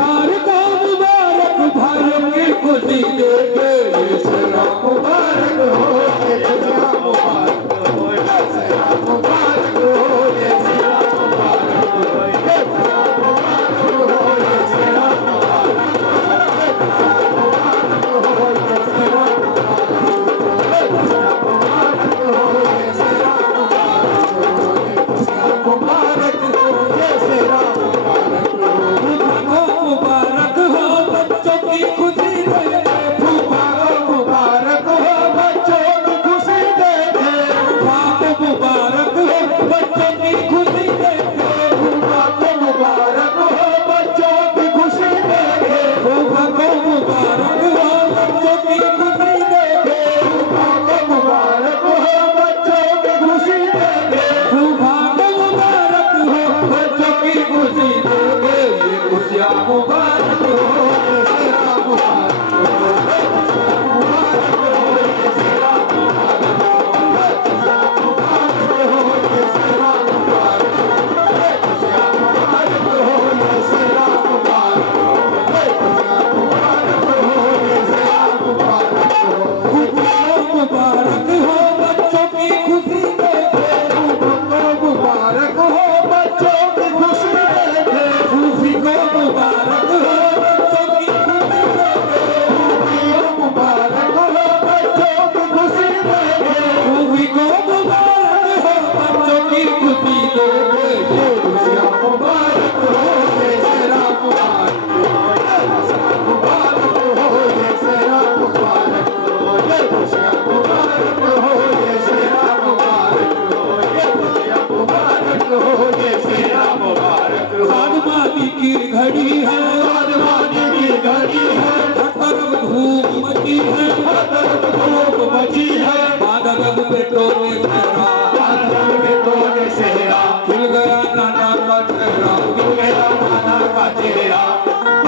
संसार को मुबारक भाइयों की खुशी दे दे ये सरा मुबारक हो ये सरा मुबारक हो ये सरा मुबारक हो ये सरा मुबारक हो ये सरा मुबारक हो ये सरा मुबारक हो ये सरा मुबारक हो बच्चों की खुशी दे दे फूफा को मुबारक हो बच्चों की खुशी दे दे फूफा को मुबारक हो बच्चों की खुशी दे दे फूफा को मुबारक हो बच्चों की खुशी दे दे फूफा को मुबारक हो बच्चों की खुशी दे दे फूफा को मुबारक हो बच्चों की खुशी दे दे फूफा को मुबारक हो बच्चों की खुशी दे दे ये खुशियाँ मुबारक हो ये सेरा मुबारक हो ये मुबारक हो ये सेरा मुबारक हो ये सेरा मुबारक हो ये खुशियाँ मुबारक हो ये सेरा मुबारक हो ये खुशियाँ मुबारक हो ये सेरा मुबारक हो खुशियाँ मुबारक हो बच्चों की खुशी दे दे मुबारक हो बच्चों की खुशी दे दे फूफी को मुबारक हो बच्चों की खुशी दे दे फूफी को मुबारक हो बच्चों की खुशी दे दे फूफी को मुबारक हो बच्चों की खुशी दे दे ये खुशियाँ मुबारक हो ये सेरा मुबारक हो ये खुशियाँ मुबारक हो ये सेरा मुबारक हो ये खुशियाँ मुबारक हो ये सेरा मुबारक हो ये खुशियाँ मुबारक हो ये सेरा मुबारक हो साधमानी की घड़ी है साधमानी की घड़ी है हर धूप मची है हर धूप मची है बादल बेटों ने सेरा बादल बेटों ने सेरा खिल गया नाना का चेहरा खिल गया नाना का चेहरा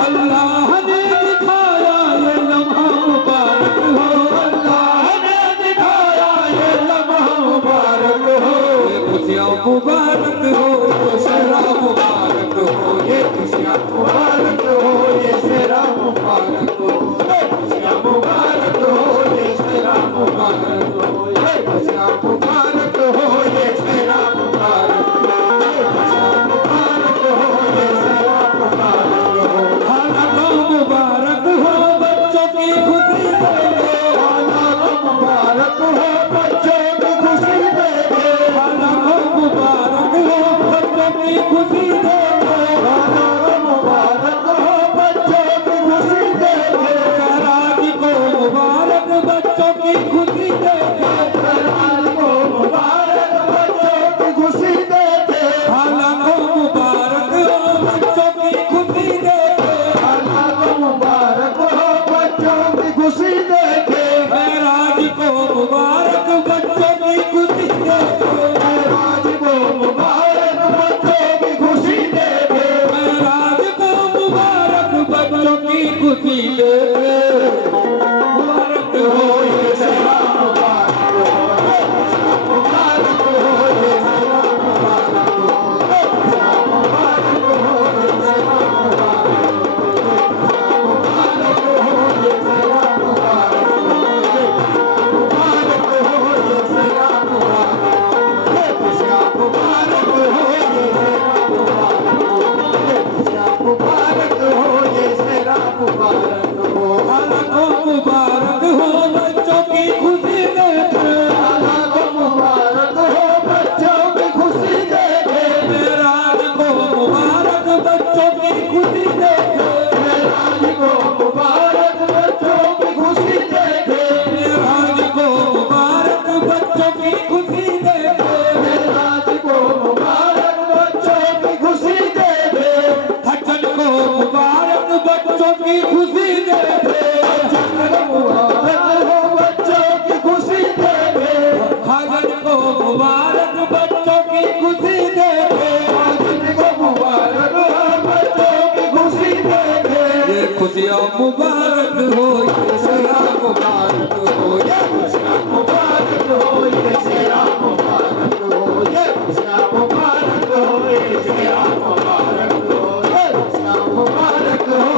अल्लाह ने दिखाया ये लम्हा मुबारक हो अल्लाह ने दिखाया ये लम्हा मुबारक हो ये खुशियाँ मुबारक हो ये सेरा मुबारक हो ये खुशियाँ मुबारक हो ये सेरा मुबारक हो ये खुशियाँ मुबारक हो ये सेरा मुबारक हो ये खुशियाँ मुबारक हो ये सेरा मुबारक हो ये खुशियाँ मुबारक हो ये सेरा मुबारक हो खाना को मुबारक हो बच्चों की खुशी दे दे खाना को मुबारक हो बच्चों की खुशी दे दे खाना को मुबारक हो बच्चों की खुशी दे दे खाना को मुबारक हो बच्चों की खुशी दे दे कराची को मुबारक बच्चों की खुशी दे दे कराची को मुबारक बच्चों की खुशी दे दे खाना को मुबारक हो बच्चों की खुशी दे दे खाना को मुबारक हो बच्चों की खुशी दे दे महराज को मुबारक बच्चों की खुशी दे दे महराज को मुबारक बच्चों की खुशी दे दे महराज को मुबारक बच्चों की खुशी दे दे मुबारक हो ये सेरा मुबारक हो ये खुशियाँ मुबारक हो ये सेरा मुबारक हो ये खुशियाँ मुबारक हो ये सेरा मुबारक हो ये खुशियाँ मुबारक हो ये सेरा मुबारक हो ये खुशियाँ मुबारक हो ये सेरा मुबारक हो ये खुशियाँ मुबारक हो ये सेरा मुबारक हो ये खुशियाँ मुबारक हो ये सेरा मुबारक हो खाना को मुबारक हो बच्चों की खुशी दे दे खाना को मुबारक हो बच्चों की खुशी दे दे मेराज को मुबारक बच्चों की खुशी दे दे मेराज को मुबारक बच्चों की खुशी दे दे मेराज को मुबारक बच्चों की खुशी दे दे मेराज को मुबारक बच्चों की खुशी दे दे हसन को मुबारक बच्चों की खुशी दे दे हसन को मुबारक हो बच्चों की खुशी दे दे हसन को मुबारक बच्चों की खुशी दे दे हसन को मुबारक हो बच्चों की खुशी दे दे ये खुशियाँ मुबारक हो ये सेरा मुबारक हो ये खुशियाँ मुबारक हो ये सेरा मुबारक हो ये खुशियाँ मुबारक हो ये सेरा मुबारक हो ये खुशियाँ मुबारक हो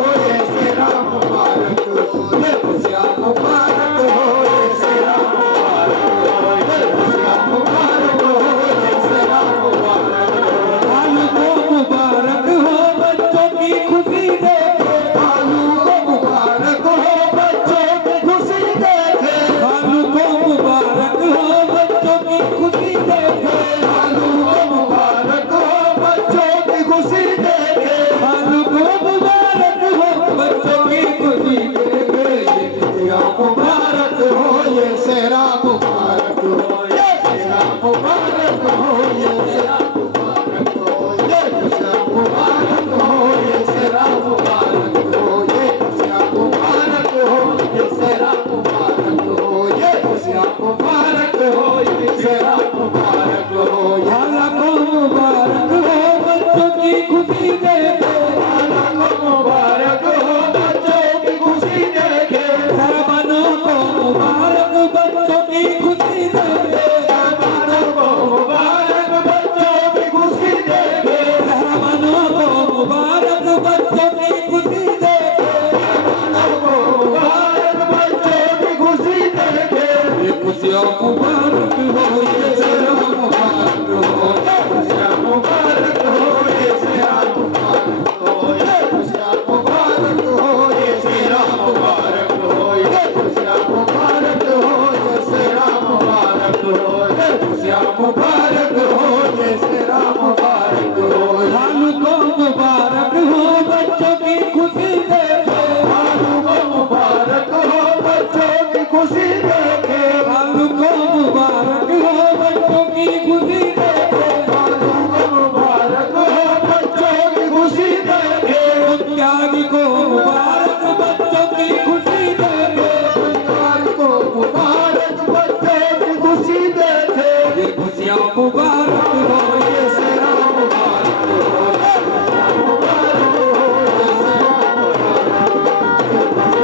सरकार को मुबारक बच्चों की खुशी देखे, सरकार को मुबारक बच्चों की खुशी देखे, ये खुशियाँ मुबारक हो, ये सेरा मुबारक हो, ये खुशियाँ मुबारक हो, ये सेरा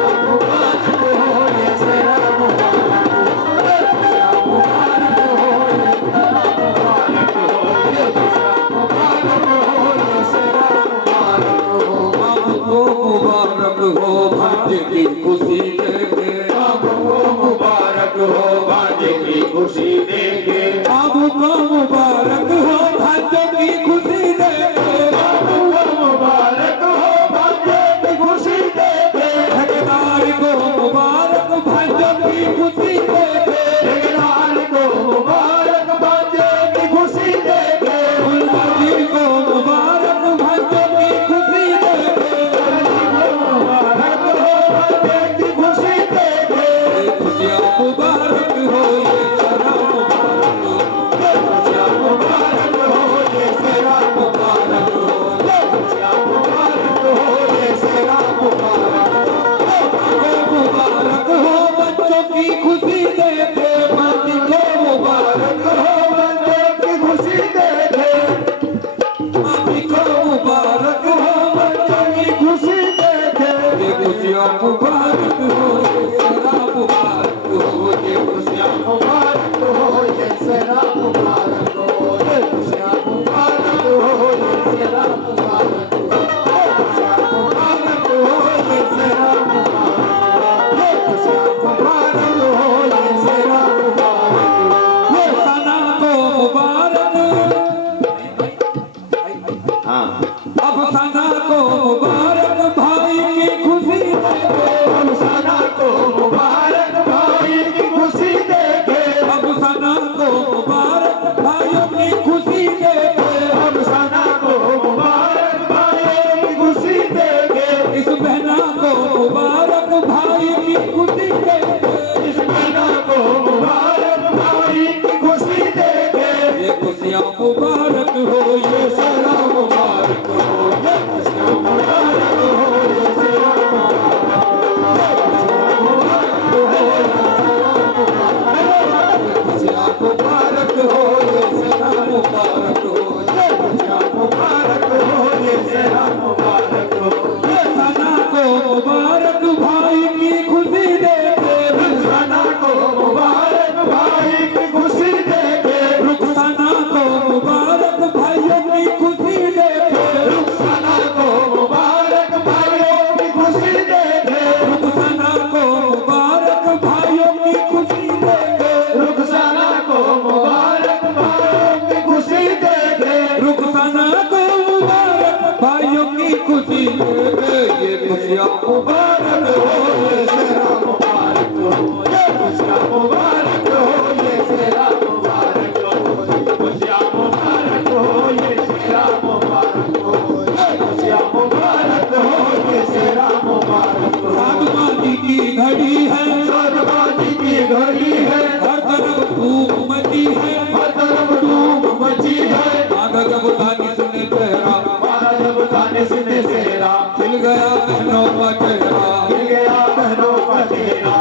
मुबारक हो, ये सेरा मुबारक हो, ये खुशियाँ मुबारक हो, ये सेरा मुबारक हो, ये खुशियाँ मुबारक हो, ये सेरा मुबारक हो। आपको मुबारक हो भाग्य की खुशी देखे, आपको मुबारक हो भाग्य की खुशी देखे, आपको मुबारक हो भाग्य की खुशी देखे, आपको मुबारक हो भाग्य की खुशी देखे, ठेकेदार को मुबारक भाग्य की खुशी देखे, ठेकेदार को मुबारक भाग्य की खुशी देखे, फुलबाजी को मुबारक भाग्य की खुशी देखे, मुबारक हो भाग्य की खुशी देखे, ये खुशियाँ मुबारक हो, ये सारा मुबारक हो, ये खुशियाँ मुबारक हो, ये सेरा मुबारक हो, ये खुशियाँ मुबारक हो, ये सेरा मुबारक हो, आपको मुबारक हो बच्चों की खुशी देखे, माटी को मुबारक मुबारक हो बच्चों की खुशी देखे, माटी को मुबारक हो बच्चों की खुशी देखे, ये खुशियाँ मुबारक हो, ये सारा मुबारक हो, ये खुशियाँ मुबारक हो, ये सेरा मुबारक हो, ये खुशियाँ मुबारक हो, ये सेरा मुबारक हो, ये खुशियाँ मुबारक हो, ये सेरा मुबारक हो, ये खुशियाँ मुबारक हो, ये सेरा मुबारक हो, ये सना को मुबारक, अब सना को मुबारक भाई की खुशी देखे, हम सना को मुबारक भाई की खुशी देखे, अब सना को मुबारक भाइयों की खुशी देखे, हम सना को मुबारक भाइयों की खुशी देखे, इस बहना को मुबारक भाई की खुशी देखे, इस महीना को मुबारक भाई की खुशी देखे, ये खुशियाँ मुबारक हो, ये सेरा मुबारक हो, ये खुशियाँ मुबारक हो, ये सेरा मुबारक हो, ये खुशियाँ मुबारक हो, ये सेरा मुबारक हो, ये खुशियाँ मुबारक हो, ये खुशियाँ मुबारक हो, ये सेरा मुबारक हो, ये सना को मुबारक भाई की खुशी देखे, सना को मुबारक भाई की खुशी देखे, रुखसाना को मुबारक भाइयों की खुशी देखे, रुखसाना को मुबारक भाइयों की खुशी देखे, रुखसाना को मुबारक भाइयों की खुशी देखे, रुखसाना को मुबारक भाइयों की खुशी देखे, रुखसाना को मुबारक भाइयों की खुशी देखे, ये खुशियाँ मुबारक हो ये सेरा मुबारक हो, ये खुशियाँ मुबारक हो, ये सेरा मुबारक हो, ये खुशियाँ मुबारक हो, ये सेरा मुबारक हो, ये खुशियाँ मुबारक हो, ये सेरा मुबारक हो। साधुमाती की घड़ी है, साधुमाती की घड़ी है, हर तरफ धूप मची है, हर तरफ धूप मची है, माता जब तानी सुने चेहरा, माता जब ताने सुने सेरा, खिल गया बहनों का चेहरा, मिल गया बहनों का चेहरा,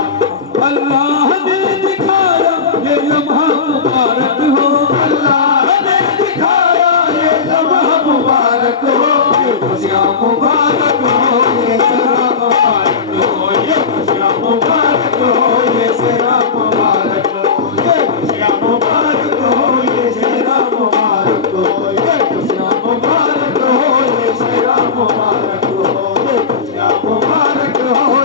अल्लाह ने दिखाया ये लम्हा मुबारक हो, अल्लाह ने दिखाया ये लम्हा मुबारक हो, ये खुशियाँ मुबारक हो, ये सेरा मुबारक हो, ये खुशियाँ मुबारक हो, ये सेरा मुबारक हो, ये खुशियाँ मुबारक हो, ये सेरा मुबारक हो, ये खुशियाँ मुबारक हो, ये सेरा मुबारक हो, ये खुशियाँ मुबारक हो,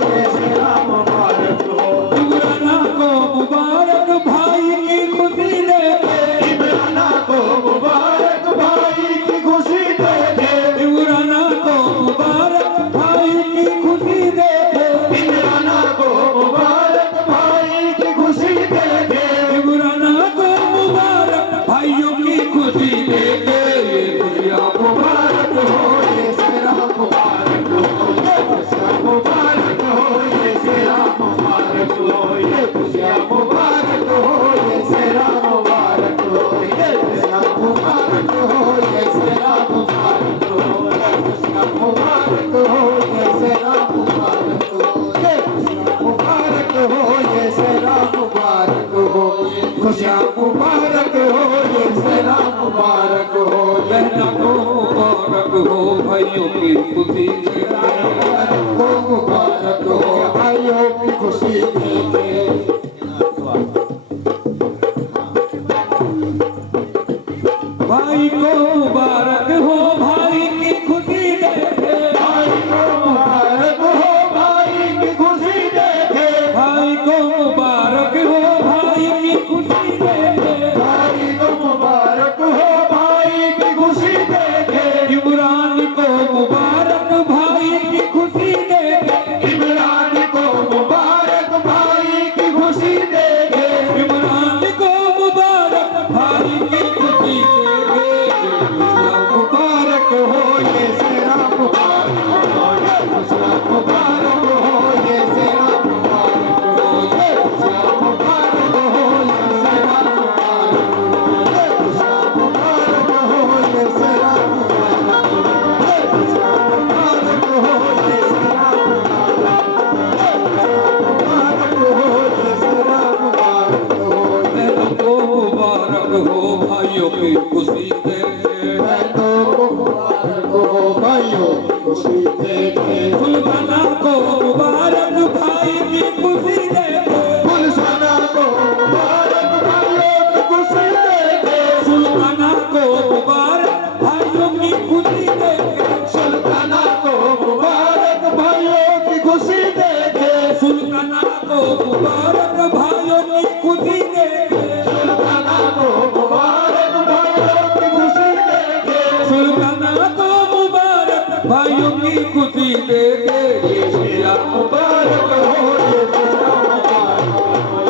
खुशी देखे सुल्ताना को मुबारक भाइयों की खुशी देखे सुल्ताना को मुबारक भाइयों की खुशी देखे सुल्ताना को मुबारक भाइयों की खुशी देखे ये खुशियाँ मुबारक हो ये खुशियाँ मुबारक हो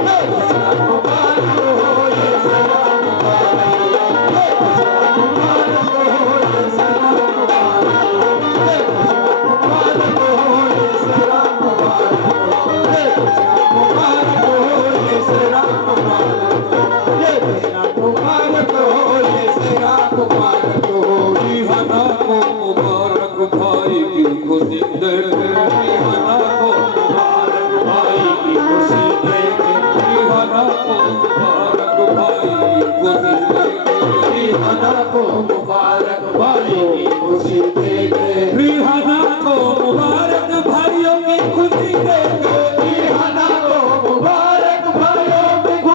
ये खुशियाँ मुबारक हो ये खुशियाँ मुबारक हो ये खुशियाँ मुबारक हो ये खुशियाँ मुबारक हो ये खुशियाँ मुबारक हो रिहाना को मुबारक भाई की खुशी देखे रिहाना को मुबारक भाई की खुशी देखे रिहाना को मुबारक भाई की खुशी देखे रिहाना को मुबारक भाई की खुशी दे